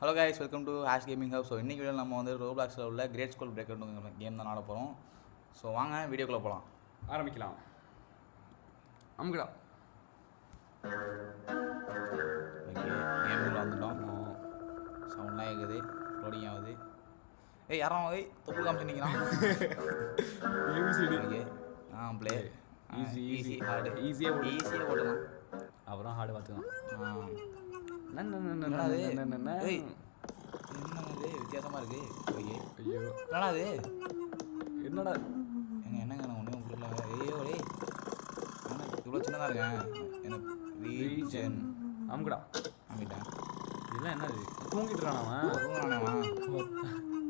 Hello guys, welcome to Hesh gaming hub. So இன்றைக்கி video நம்ம வந்து ரோப்ளாக்ஸில் உள்ள great school break out game தான் ஆட போகிறோம். ஸோ வாங்க வீடியோக்குள்ளே போகலாம், ஆரம்பிக்கலாம். அமுக்குடா. ஓகே, கேமுக்குள்ளே வந்துட்டோம். சவுண்ட்லாம் இருக்குது, லோடிங் ஆகுது. ஏய் யாரும் தொப்பு காமிச்சுனிங்களா? ஓகே, ப்ளே ஈஸி ஹார்டு ஈஸியாக ஓடலாம், அப்புறம் ஹார்டு பார்த்துக்கலாம். என்னது வித்தியாசமாக இருக்குது. ஓகே, ஐயோ என்னடா அது? என்னடா என்னங்க நான் ஒன்றும் புரியல. ஐயோ டேய், ஆனால் இவ்வளோ சின்னதாக இருக்கேன். எனக்கு ரீஜன் அமுக்குடா. ஆமிட்டேன். இதெல்லாம் என்னது? தூங்கிட்டுறானவன்.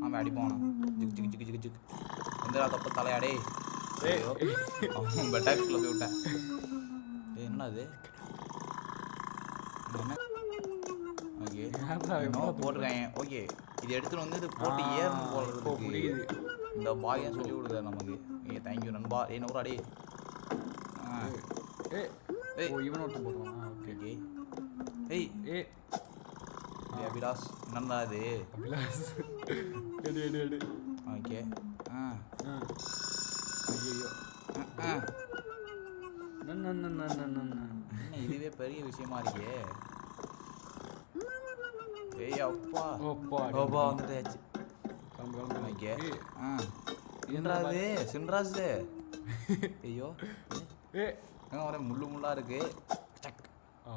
ஆமாம் அடிப்போம். Zig zig zig zig zig. எந்த தப்பு தலையாடே. ஐயோ அவன் பெட்டாக்ஸில் போய் விட்டேன். என்ன அது? என்ன? ஓகே போட்டிருக்காங்க. ஓகே, இது எடுத்துகிட்டு வந்து இது போட்டு ஏறணும் போடுறதுக்கு இந்த பாயம் சொல்லி கொடுக்குறாரு நமக்கு. ஏ தேங்க்யூ நண்பா. நூறு அடி. இவன் ஒருத்தன் போடுவானா? Okay okay. ஏய் அபிலாஸ், என்னடா இது? அபிலாஸ் எடு எடு எடு. ஓகே. ஐயோ என்ன இதுவே பெரிய விஷயமா இருக்கே. ஏய் அப்பா அப்பா வந்துட்டாச்சு. ஓகே. என்னது சின்ராஸ்? ஐயோ ஒரே முள்ளு முள்ளா இருக்கு.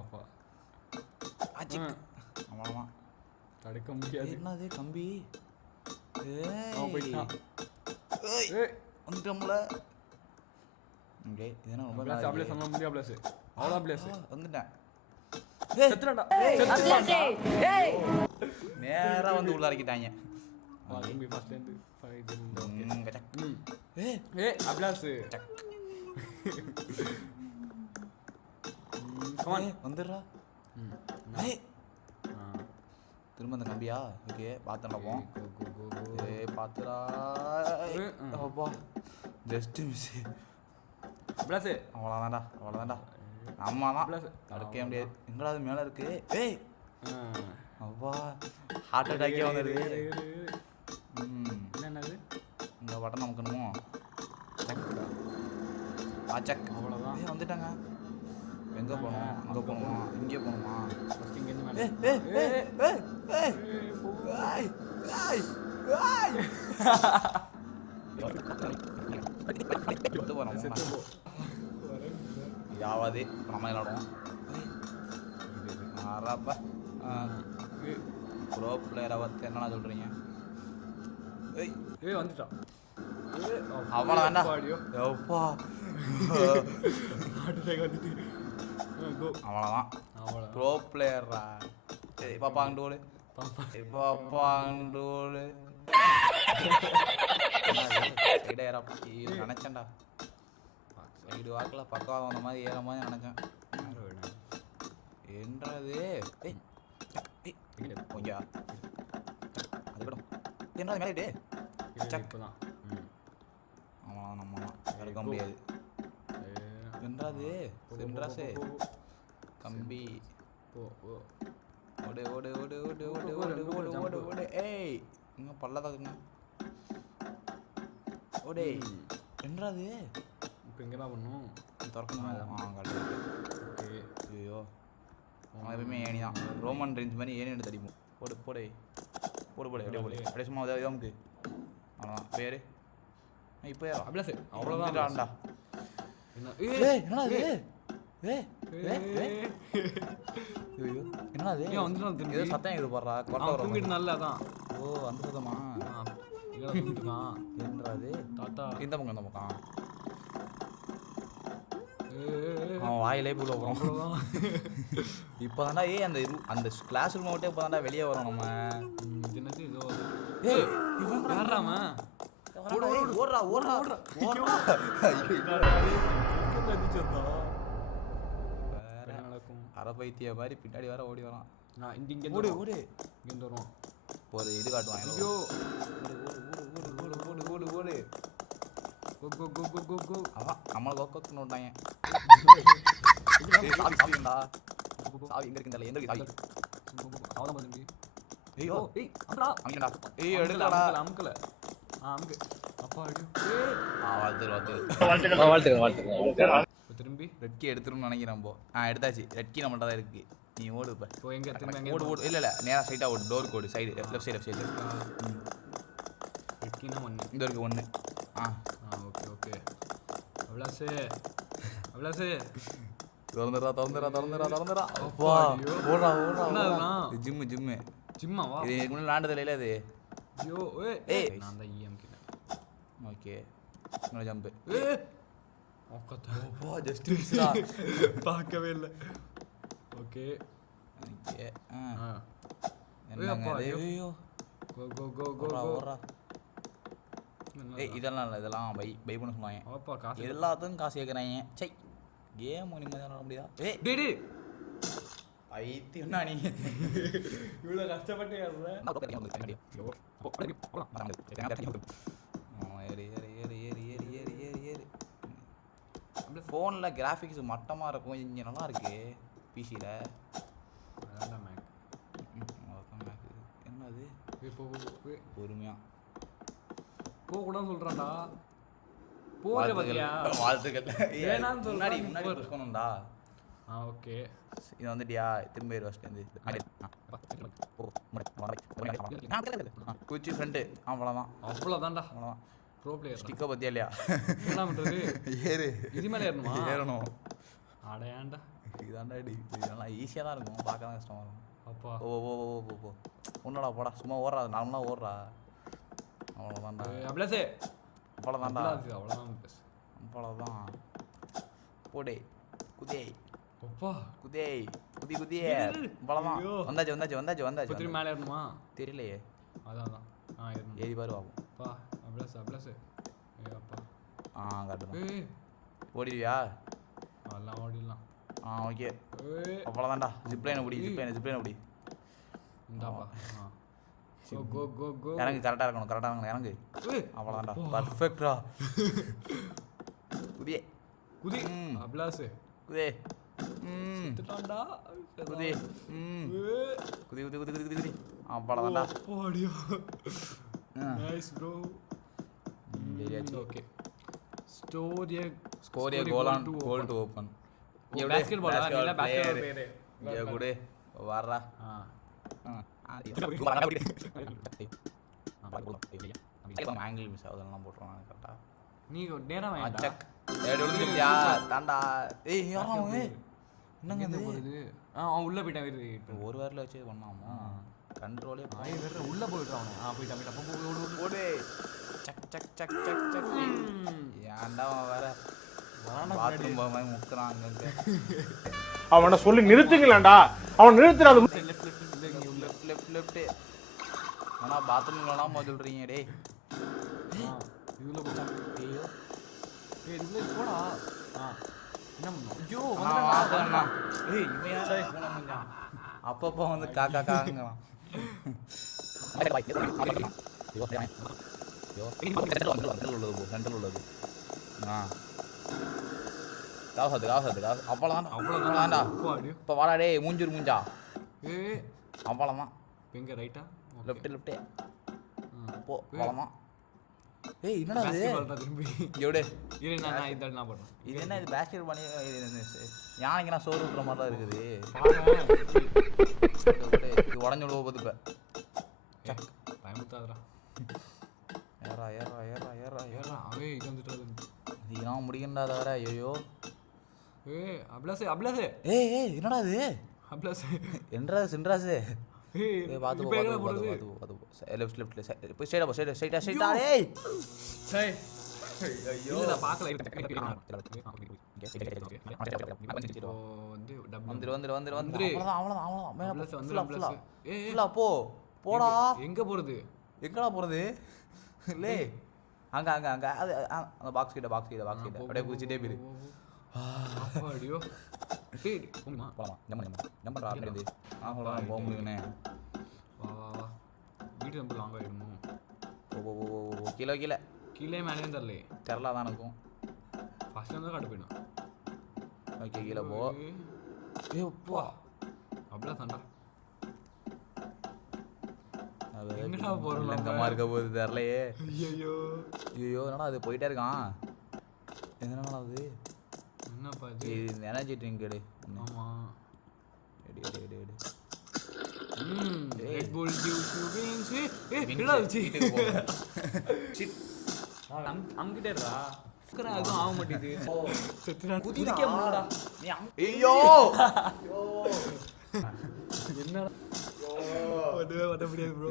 அப்பா ஆச்சு. அவ்வளோதான், தடுக்க முடியாது. என்னது கம்பி? வந்துட்டோம்ல. ஓகே, இதெல்லாம் ரொம்ப அப்படியே சொல்ல முடியாது. பிளஸ் அவ்வளோ பிளஸ் வந்துட்டேன். நேரா வந்து உள்ள இறக்கிட்டாங்க. வந்துடுறா. திரும்ப அந்த கம்பியா? ஓகே, பார்த்துடலாம். பார்த்துடா. அப்பா ஜஸ்ட் மிஸ். அவ்வளோதான்டா. ஆமாம் தடுக்கவே முடியாது. எங்கடா அது மேலே இருக்கு? ஏய் அப்பா ஹார்ட் அட்டாக்கே வந்துடுது. என்னது இந்த பட்டன் நமக்கணுமோ? ஆச்சக். அவ்வளோதான், வந்துட்டாங்க. எங்கே போகணும்? அங்கே போகணுமா? இங்கே போகணுமா? யாவது நம்ம விளாடுவோம். ஆறாப்பா ப்ரோ பிளேயரை பார்த்து என்னடா சொல்கிறீங்க? வந்துட்டான். அவ்வளோ வேண்டாம். எப்பா அவ்வளோதான் ப்ரோ பிளேயர்ரா. சரி பாப்பாங்கூடு பாப்பாங்கூடு நினச்சேன்டா. சைடு வாக்கில் பக்கம் வந்த மாதிரி ஏற மாதிரி நினச்சேன். என்றது கொஞ்சா அது கூட என்ன மேலே இப்போதான் ஆமாம் நம்மலாம் இருக்க முடியாது. என்றது சென்றாசே கம்பி. ஓடு ஓடு ஓடு ஓடு ஓடு ஓடு ஓடு ஓடு ஓடு. ஏய் இங்கே பல்லதாக்குங்க. ஓடே என்றது இப்போ எங்கே தான் பண்ணும்? திறக்கணும். ஓகே. ஐயோ அவன் எப்பவுமே ஏணி தான். ரோமன் ரேஞ்ச் மாதிரி ஏணி எடுத்து அடிப்போம். போடு போடு போடு போடு அப்படியே போடு அப்படியே சும்மா இதாமுக்கு. அவ்வளோதான் பேர். இப்போ அப்படியே அவ்வளோதான்டா. என்னடா இது? என்னடா இது? ஏதோ சத்தம் இது போடுறா. தூங்கிட்டு நல்லா தான். ஓ அந்த சத்தமா? என்றது தாத்தா இந்த பக்கம் இந்த பக்கம் அவன் வாயிலே போல போகிறோம். இப்போ தாண்டா அந்த அந்த கிளாஸ் ரூமை விட்டு இப்போ தாண்டா வெளியே வரோம் நம்ம. என்னது இதோ ஓடுறா ஓடுறா ஓடுறா. அரை பைத்திய மாதிரி பின்னாடி வேற ஓடி வரான். நான் இங்கே ஓடு ஓடு இங்கே வருவான். ஒரு இது காட்டுவான். ஐயோ ஓடு ஓடு ஓடு ஓடு. அவன் நம்மளை கொக்கன்னு விட்டாங்க. சாவி சாவிண்டா. சாவி எங்கே இருக்குன்னு தெரியல. எங்கே இருக்கு சாவி? அவ்வளோதான். ஐயோ ஏய் அம்டா அங்கடா ஏய் எடுக்கடா அமுக்கல அமுக்கு அப்பா அடியோ வாழ்த்துக்கள் திரும்பி ரெட் கீ எடுத்துருன்னு நினைக்கிறேன் போ எடுத்தாச்சு ரெட் கீ நம்மள்ட்ட தான் இருக்கு நீ ஓடு இப்போ இப்போ எங்க திரும்ப எங்க ஓடு இல்லை நேராக ஸ்ட்ரைட்டாக ஓடு டோர் கோடு சைடு லெஃப்ட் சைடு ரெட்கினா ஒன்று இந்த இருக்கு ஒன்று ஓகே அவ்வளோசே திறந்துடா அப்பா ஓடுறா ஜிம்மாவா இது எனக்கு முன்னாடி விளாண்டதில்ல இல்லை அது ஐயோ ஏய் நான் தான் இஎம் கிட்ட ஓகே இன்னொரு ஜம்ப் ஓ ஜஸ்ட் மிஸ்டா பார்க்கவே இல்லை ஓகே ஓகே அப்பா ஐயோ கோ ஓடுறா இதெல்லாம் இல்லை இதெல்லாம் பை பண்ண சொன்னாங்க அப்பா காசு எல்லாத்துக்கும் காசு கேட்குறாங்க சை கேம் நிம்மதியாக விளாட முடியுதா டேடி ஐத்தியம்னா நீ இவ்வளோ கஷ்டப்பட்டு அப்படியே ஃபோனில் கிராஃபிக்ஸ் மட்டமாக இருக்கும் இங்கே நல்லா இருக்கு பிசியில் அதான் மேக் என்னது பொறுமையாக பொறுமையாக போகக்கூடாதுன்னு சொல்கிறான்டா போகிற பார்த்தியா வாழ்த்துக்கள் வேணான்னு முன்னாடி சொல்றான் புஷ் பண்ணணும்டா ஓகே இது வந்துட்டியா திரும்ப ஃபஸ்ட்லேருந்து குச்சி ஃப்ரெண்டு அவ்வளோதான் அவ்வளோதான்டா அவ்வளோதான் ப்ரோ பிளேயர் ஸ்டிக்கை பற்றியா இல்லையா என்ன பண்ணுறது ஏறு இது மேலே ஏறணுமா ஏறணும் அடையாண்டா இதுதான்டா இதெல்லாம் ஈஸியாக தான் இருக்கும் பார்க்க தான் கஷ்டமாக இருக்கும் அப்பா ஓ ஒன்றுடா போடா சும்மா ஓடுறா நார்மலாக ஓடுறா அவ்வளோதான்டா அவ்வளோசே அவ்வளோதான்டா அவ்வளோதான் அவ்வளோதான் போடே குதே அப்பா குதியே அவ்வளோதான் வந்தாச்சு திரும்பி மேலே ஏறணுமா தெரியலையே அதான் ஏறணும் ஏறி பாரு ஆகும் அப்பா அவ்வளோசே அப்பா காட்டுறேன் ஓடிடுவியா அதெல்லாம் ஓடிடலாம் ஓகே அவ்வளோதான்டா ஜிப்லைனை பிடி இந்தாப்பா கோ இறங்கு கரெக்டாக இருக்கணும் இறங்கு அவ்வளோதான்டா பர்ஃபெக்டா குதி அப்ளாஸ் குதே செத்துட்டான்டா குதி அவ்வளோதான்டா ஓடியோ nice bro okay score a goal to open basketball இல்ல பாஸ்கெட்பால் பேரு ஏ குடு வர்றா ஆங்கிள் மிஸ் ஆகுதெல்லாம் போட்டுருவாங்க கரெக்டாக நீ நேரா வாங்க செக் ஒளிஞ்சிட்டியா தாண்டா என்னங்க இது போகுது அவன் உள்ள போயிட்டான் ஒரு வாரில் வச்சு பண்ணாமா கண்ட்ரோலே வேற உள்ள போயிட்டான் போயிட்டான் போடு சக் ஏன்டா அவன் வேற பாத்ரூம் போக மாதிரி முக்குறான் அங்கங்க அவனை சொல்லி நிறுத்துங்களேன்டா அவன் நிறுத்துறாது லெஃப்ட் ஆனா பாத்ரூம்லாம் போக சொல்றீங்க டேய் இதுல போடா ஐயோ இதுல போடா என்ன பண்ணு ஐயோ அப்பப்போ வந்து காங்கிறான் சென்ட்ரல் உள்ளது காசு அவ்வளோதான்டா இப்போ வாடா டே மூஞ்சா அவ்வளோதான் எங்க ரைட்டா லெஃப்ட் போ அவ்வளோதான் ஏய் என்னடா இது திரும்பி எവിടെ இரு நான் இதெல்லாம் போடுறேன் இது என்ன இது பேஸ்கெட் பண்ணி யானைக்கெல்லாம் சோறு விட்டுற மாதிரி தான் இருக்குது இது உடஞ்சு விடுவோம் போது இப்போ பயமுத்தாதரா ஏறா அவே இது வந்துட்டு இதெல்லாம் முடிக்கண்டா வேற ஐயோ அப்ளாஸ் ஏய் என்னடா இது அப்ளாஸ் சென்ட்ராஸ் பாத்து லெஃப்ட் போய் ஸ்ட்ரைட்டா ஏய் சை ஐயோ நான் பார்க்கல வந்துரு அவ்வளவுதான் மேல ஃபுல்லா போடா எங்க போறது எங்கடா போறது லே அங்க அது அந்த பாக்ஸ் கிட்ட அப்படியே குச்சிட்டே போயிரு அடியோ டேய் போலாம் ஜம்பர் அப்படியே இருந்து போக முடியும்னே வா வீடு ரொம்ப லாங் ஆயிடுமோ ஓ கீழே மேலே தெரியல தான் இருக்கும் ஃபர்ஸ்ட் வந்து காட்டு போயிடும் ஓகே கீழே போ ஏ அப்பா அப்படியே சண்டா எங்கடா போறோம் எங்கம்மா இருக்க போகுது தெரியலையே. ஐயோ ஐயோ என்னடா அது போயிட்டே இருக்கான். என்னடா அது? என்னப்பா இது? இது எனர்ஜி ட்ரிங்க் எடு. ஆமா எடு எடு எடு எடு. ரெட் புல் ஜூஸ் விங்ஸ். என்னடா வச்சி? அங்கிட்டேடா. ஸ்கரா அதுவும் ஆக மாட்டேங்குது. செத்துடா. குதிக்க முடியலடா. நீ ஐயோ என்னடா? வட முடியாது ப்ரோ.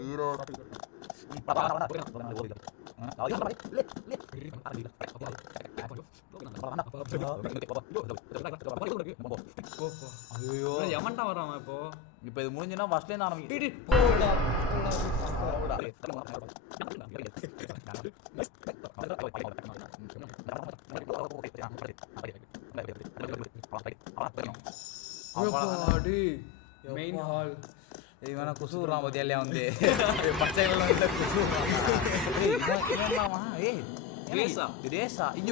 ஐயோ எவன்டா வரான் இப்போ? இப்போ இது முடிஞ்சுனா ஃபர்ஸ்ட்ல இருந்து ஆரம்பிக்கு. போடா. மெயின் ஹால் இவனை குசுறான் பத்தியா வந்து பச்சைகள் வந்து குசுறான். ஏய் இவன்லாமா? ஏய் ரேசா ரேசா இங்க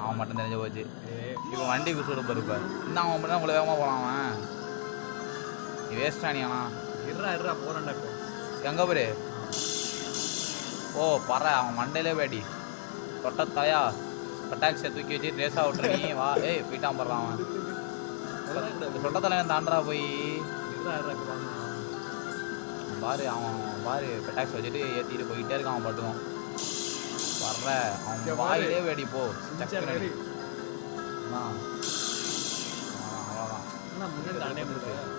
அவன் மட்டும் தெரிஞ்ச போச்சு. இப்போ வண்டி குசுட போயிருப்ப இன்னும் அவன் மட்டும் உங்களை வேகமாக போகலாம். அவன் வேஸ்டானியானா? இருறா போறான்டா இப்போ. எங்க போரு? ஓ பற அவன் மண்டையிலே பேடி தொட்ட தலையா பட்டாக்ஸை தூக்கி வச்சு ரேஸாக விட்டுரு. நீ வா. ஏய் போயிட்டான் போடுறான் அவன். சொட்ட தலையை தாண்டா போய் பாரு. அவன் பாரு பட்டாக்ஸ் வச்சுட்டு ஏற்றிட்டு போயிட்டே இருக்கான். அவன் பாட்டுக்கும் வர்ற அவன் வாயிலே வேடி போ. அவ்வளோதான்.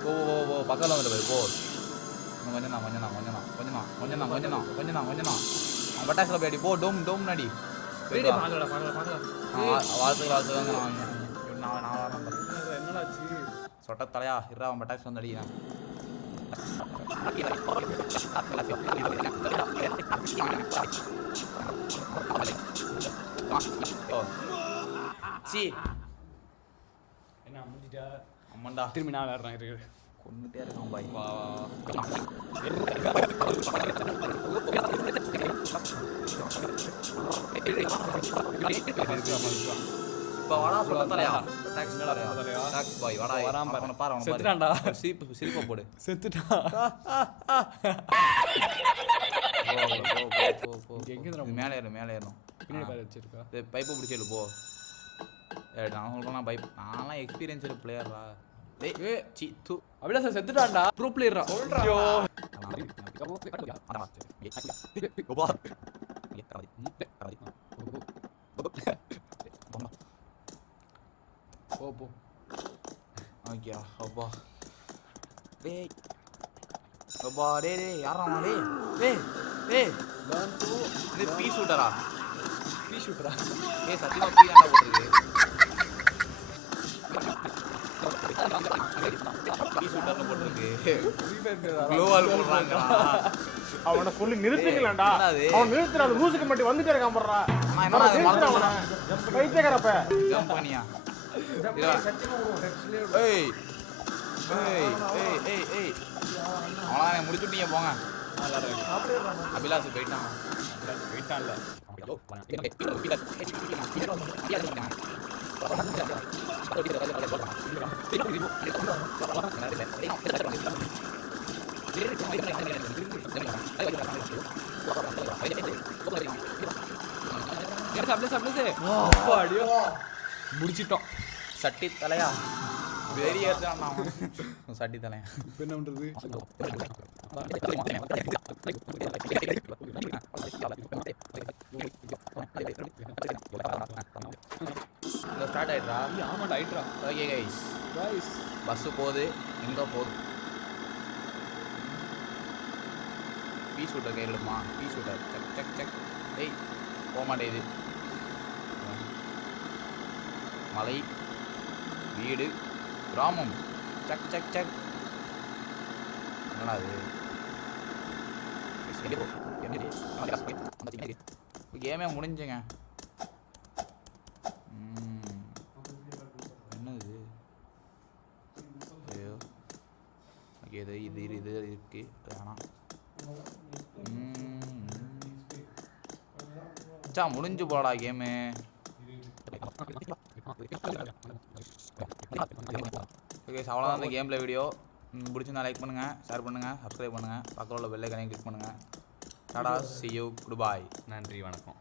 போ போ போ பக்கத்தில் வந்துட்டு போய் போ. கொஞ்சம் அவன் பட்டாக்ஸில் போய் அடி போ. டோம் டோம் நடி வாழ்த்துக்கு என்னடாச்சு? சொட்ட தலையா இருறா அவன் பட்டாக்ஸ் வந்து அடிக்கிறான். என்ன முடிஞ்சிட்டா? அம்மன்டா திரும்பி நான் விளையாடுறேன். இருக்கு கொண்டுட்டே இருக்கான் பாய். வா இப்போ வாடா சொட்ட தலையா டாக்ஸ் பாய் வாடா. வராம அவனை பாரு அவனை செத்துட்டான்டா. பாரு. சிரிப்பை போடு. செத்துட்டான். மேலே ஏறணும் மேலே ஏறணும். பின்னாடி பாரு வச்சிருக்கா. பைப்பை பிடிச்சிடு போ. நான் சொல்றேன் பைப் நான்லாம் எக்ஸ்பீரியன்ஸ்டு பிளேயர்ரா. ஏய் சி தூ அப்படியே சார் செத்துட்டான்டா. ப்ரோ பிளேயரா? ஐயோ போ. ஓகே அப்பா. டேய் அப்பா டேய் யாரா டேய் இது பீ ஷூட்டரா? பீ ஷூட்டரா? ஏய் சத்தியமா பீ தான்டா போட்டுருக்கு. பீ ஷூட்டர்ல போட்டுருக்கு. க்ளோவால் போடுறாங்கடா. அவனை சொல்லி நிறுத்துங்களேன்டா. அவன் நிறுத்துற அந்த லூசுக்கு மட்டும் வந்துட்டே இருக்கான் போடுறா. நான் என்ன மறந்துட்டேன். கைத்தேக்கறப்ப கம்பெனியா? ஏய் ஏய் ஏய் ஏய் ஏய் அவனா முடிச்சுட்டீங்க போங்க. அபிலாஷ் போயிட்டான். போயிட்டான்ல. முடிச்சிட்டோம். சட்டி தலையா வெறியேற்றான் சட்டி தலையா. என்ன பண்றது? ஸ்டார்ட் ஆயிடுறா. ஆமாண்டா ஆயிட்டுரா. ஓகே கைஸ் பஸ்ஸு போகுது. எங்கே போகுது? பீ ஷூட்டர் கையில் எடுமா. பீ ஷூட்டர் செக் செக் செக். ஏய் போக மாட்டேங்குது. மலை வீடு கிராமம் செக் செக் செக். என்னடா அது? கேமே முடிஞ்சுங்க. என்னது? ஐயோ ஓகே இது இருக்கு வேணாம். சா முடிஞ்சு போடா கேமு. ஓகே அவ்வளோதான் இந்த கேம் பிளே வீடியோ. பிடிச்சிருந்தா லைக் பண்ணுங்கள், ஷேர் பண்ணுங்கள், சப்ஸ்கிரைப் பண்ணுங்கள், பக்கத்தில் உள்ள பெல் ஐகானை கிளிக் பண்ணுங்கள். Tata, see you, goodbye. நன்றி, வணக்கம்.